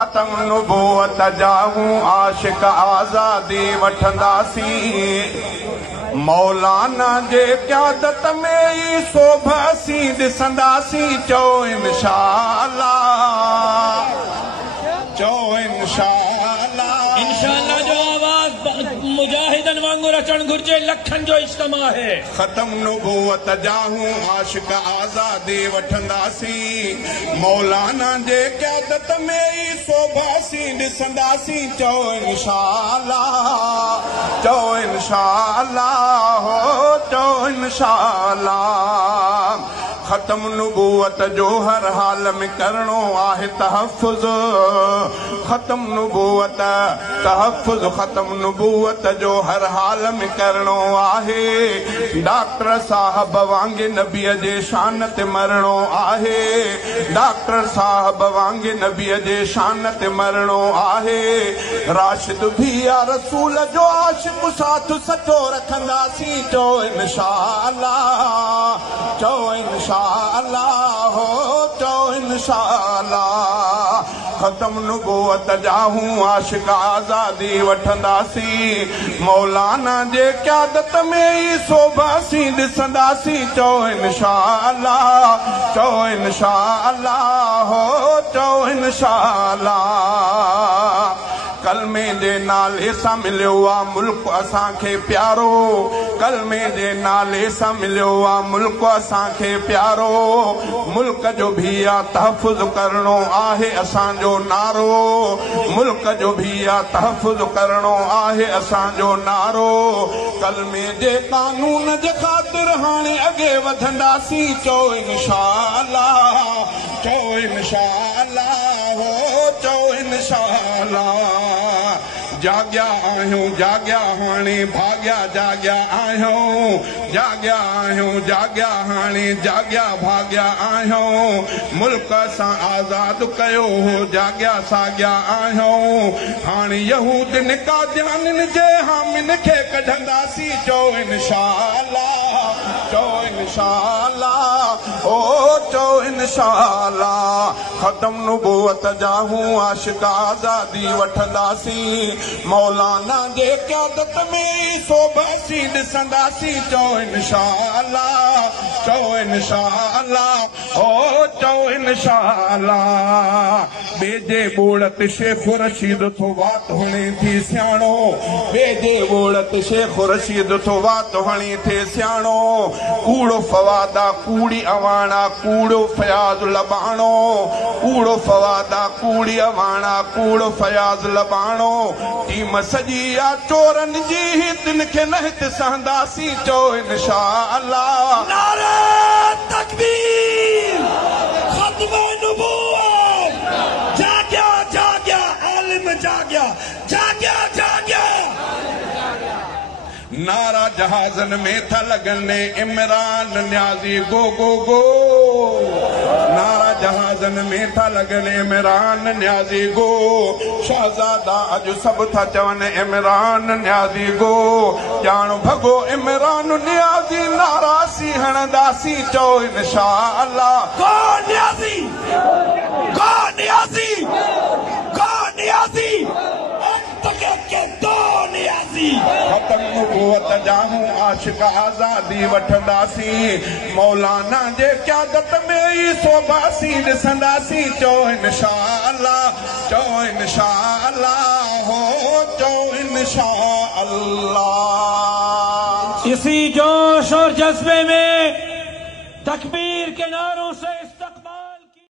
खत्म नुबूवत जाऊं आशिक आज़ादी वठंदासी मौलाना जे क़यादत में ई सोभासी ॾिसंदासी चओ इंशाअल्लाह इंशाअल्लाह जो आवाज़ मुजाहिदन वांगुर अचण घुर्जे लखन जो इज्तिमा है। खत्म नुबूवत जाऊं आशिक आज़ादी वठंदासी मौलाना जे क़यादत में ई सोभासी ॾिसंदासी चओ इंशाअल्लाह चओ इंशाअल्लाह। खत्म नुबूवत जो हर हाल में करणो आहे तहफ़्फ़ुज़ खत्म नुबूवत तहफ़्फ़ुज़ खत्म नुबूवत जो हर हाल में करणो आहे। डॉक्टर साहब वांगे नबीअ जे शान ते मरणो आहे। डॉक्टर साहब वांगे नबीअ जे शान ते मरणो आहे। राशिद भी या रसूल जो आशिक़ साथ सचो रखंदासीं चओ इंशाअल्लाह चओ इंशाअल्लाह चओ इंशाअल्लाह। खत्म नुबूवत जाहूं आशिक आज़ादी वठंदासी मौलाना जे क़यादत में ई सोभासी ॾिसंदासी चओ इंशाअल्लाह चओ इंशाअल्लाह चओ इंशाअल्लाह। कलमे जे नाले सां मिलियो आहे मुल्क असांखे प्यारो कलमे जे नाले सां मिलियो आहे मुल्क असांखे प्यारो। मुल्क जो भी आहे तहफ़्फ़ुज़ करणो आहे असांजो नारो मुल्क जो भी आहे तहफ़्फ़ुज़ करणो आहे असांजो नारो। कलमे जे कानून जे ख़ातिर हाणे अॻे वधंदासीं चओ इंशाअल्लाह चओ इंशाअल्लाह चओ इंशाअल्लाह। जाग्या आहियूं जाग्या हाणे भाग्या जाग्या आहियूं जाग्या आहियूं जाग्या हाणे जाग्या भाग्या आहियूं। मुल्क सां आज़ाद कयो हो जाग्या साग्या आहियूं। हाणे यहूदन कादियानिन जे हामिन खे कढंदासीं चओ इंशाअल्लाह चओ इंशाअल्लाह ओ चओ इंशाअल्लाह। खत्म नुबूवत जाहूं आशिक आज़ादी वठंदासीं मौलाना जे क़यादत में ई सोभासी ॾिसंदासीं चओ इंशाअल्लाह चओ इंशाअल्लाह ओ चओ इंशाअल्लाह। बेजे बोड़त शेख रशीद थो वात हणी थी सियाणो बेजे बोड़त शेख रशीद थो वात हणी थे सियाणो। कूड़ो फवादा कूड़ी अवाणा कूड़ो फयाज़ लबाणो कूड़ो फवादा कूड़ी अवाणा कूड़ो फयाज़ लबाणो। टीम सजी आ चोरन जी हितन खे न हित सहंदासीं चओ इंशाअल्लाह। नारे तकबीर खत्म नुबूवत जाग्या जाग्या आलिम जाग्या जाग्या जाग्या। नारा जहाजन में था लगने इमरान न्याजी गो गो गो नारा जहाजन में था लगने इमरान न्याजी गो। शहजादा अज सब था चवन इमरान न्याजी गो जान भगो इमरान न्याजी नारासी हणदासी चओ इंशाअल्लाह गो न्याजी गो न्याजी गो न्याजी खत्म नुबूवत जाहूं आशिक आज़ादी वठंदासी मौलाना जे क़यादत में ई सोभासी ॾिसंदासी चओ इंशाअल्लाह चओ इंशाअल्लाह चओ इंशाअल्लाह। इसी जोश और जज्बे में तकबीर के नारों से इस्तक़बाल।